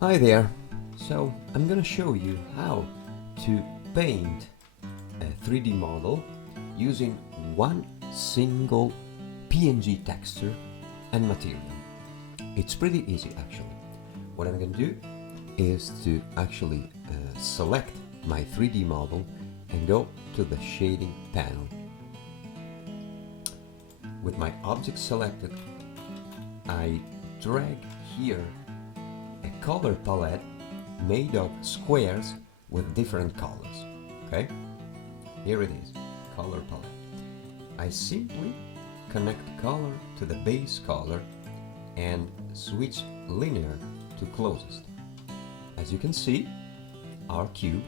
Hi there! So I'm gonna show you how to paint a 3D model using one single PNG texture and material. It's pretty easy actually. What I'm gonna do is to actually select my 3D model and go to the shading panel. With my object selected, I drag here a color palette made of squares with different colors. Okay, here it is, color palette. I simply connect color to the base color and switch linear to closest. As you can see, our cube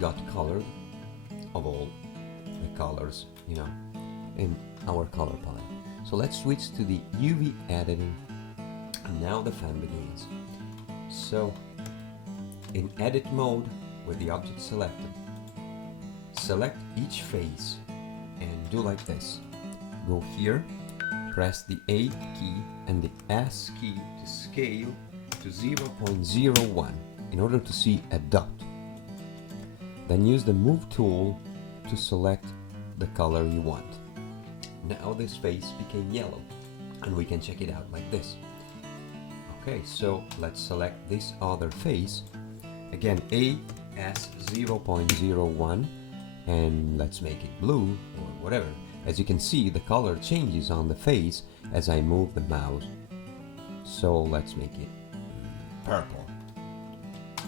got colored of all the colors, in our color palette. So let's switch to the UV editing, and now the fun begins. So in edit mode, with the object selected, select each face and do like this. Go here, press the A key and the S key to scale to 0.01 in order to see a dot. Then use the move tool to select the color you want. Now this face became yellow and we can check it out like this. Okay, so let's select this other face. Again, AS 0.01 and let's make it blue or whatever. As you can see, the color changes on the face as I move the mouse. So let's make it purple.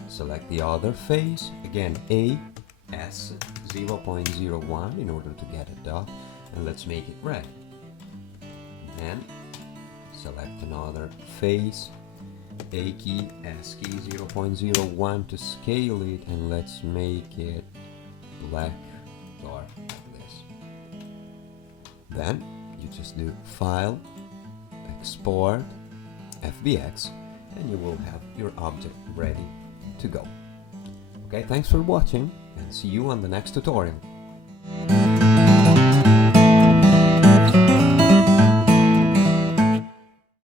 Select the other face. Again, AS 0.01 in order to get a dot, and let's make it red. Then select another face. A key, S key 0.01 to scale it, and let's make it black dark like this. Then you just do File, Export, FBX, and you will have your object ready to go. Okay, thanks for watching and see you on the next tutorial.